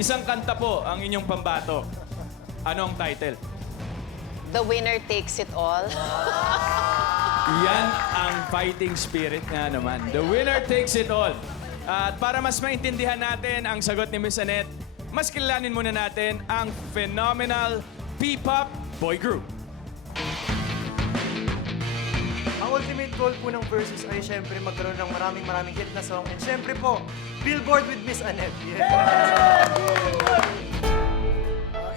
Isang kanta po ang inyong pambato. Ano ang title? The winner takes it all. Yan ang fighting spirit nga naman. The winner takes it all. At para mas maintindihan natin ang sagot ni Miss Annette, mas kilalanin muna natin ang phenomenal P-pop boy group. Ang ultimate goal po ng Versus ay syempre magkaroon ng maraming hit na song. And syempre po, Billboard with Miss Annette.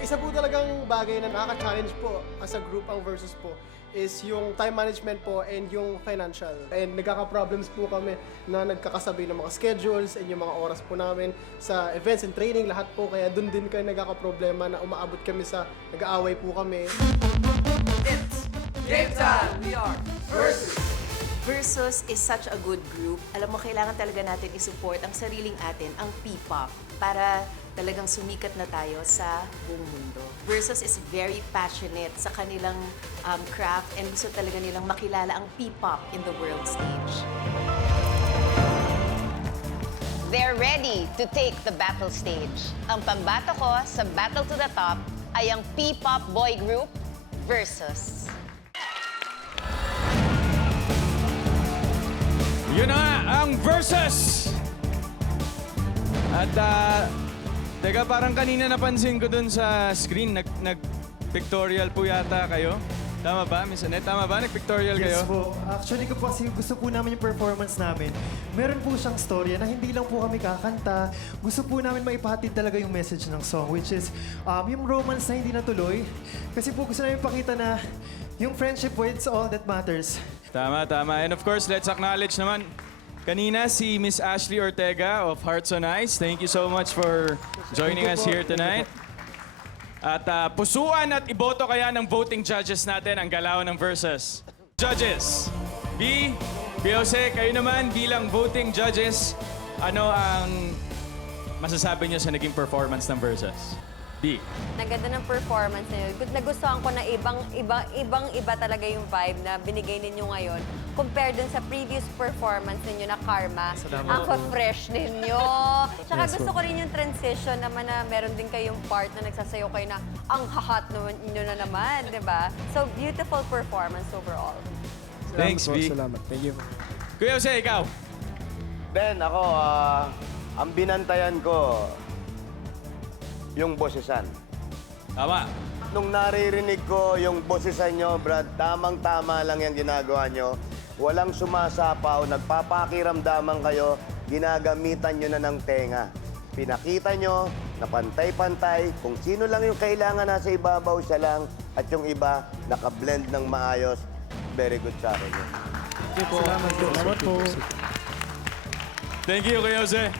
Isa po talagang bagay na nakaka-challenge po as a group ang Versus po is yung time management po and yung financial. And nagkaka-problems po kami na nagkakasabay ng mga schedules and yung mga oras po namin sa events and training, lahat po. Kaya dun din kayo nagkaka-problema na umaabot kami sa nag-aaway po kami. Versus is such a good group. Alam mo, kailangan talaga natin isupport ang sariling atin, ang P-pop, para talagang sumikat na tayo sa buong mundo. Versus is very passionate sa kanilang craft and gusto talaga nilang makilala ang P-pop in the world stage. They're ready to take the battle stage. Ang pambato ko sa Battle to the Top ay ang P-pop boy group Versus. Yun na nga, ang Versus! At, teka, parang kanina napansin ko dun sa screen, nag-pictorial po yata kayo. Tama ba, Miss Annette? Tama ba? Nag-pictorial kayo? Yes po. Actually ko po kasi gusto po namin yung performance namin. Meron po siyang storya na hindi lang po kami kakanta. Gusto po namin maipahatid talaga yung message ng song, which is yung romance na hindi natuloy. Kasi po gusto namin pakita na yung friendship po, it's all that matters. Tama, tama. And of course, let's acknowledge naman kanina si Miss Ashley Ortega of Hearts on Ice. Thank you so much for joining us here tonight. At pusuan at iboto kaya ng voting judges natin ang galaw ng Versus. Judges, B, Jose, kayo naman bilang voting judges, ano ang masasabi niyo sa naging performance ng Versus? B. Naganda ng performance niyo. Nagustuhan ko na ibang-iba talaga yung vibe na binigay ninyo ngayon compared dun sa previous performance ninyo na Karma. Ang fresh ninyo. Tsaka gusto ko rin yung transition naman na meron din kayong part na nagsasayaw kayo na ang hahat nyo na naman, di ba? So, beautiful performance overall. Thanks, B. Salamat. Thank you. Kuya Jose, ikaw. Ben, ako, ang binantayan ko, yung bosesan. Tama. Nung naririnig ko yung bosesan nyo, Brad, tamang-tama lang yung ginagawa nyo. Walang sumasapaw, nagpapakiramdaman kayo, ginagamitan nyo na ng tenga. Pinakita nyo na pantay-pantay, kung sino lang yung kailangan nasa ibabaw siya lang, at yung iba, nakablend ng maayos. Very good sa akin. Salamat po. Thank you, Kuya Jose.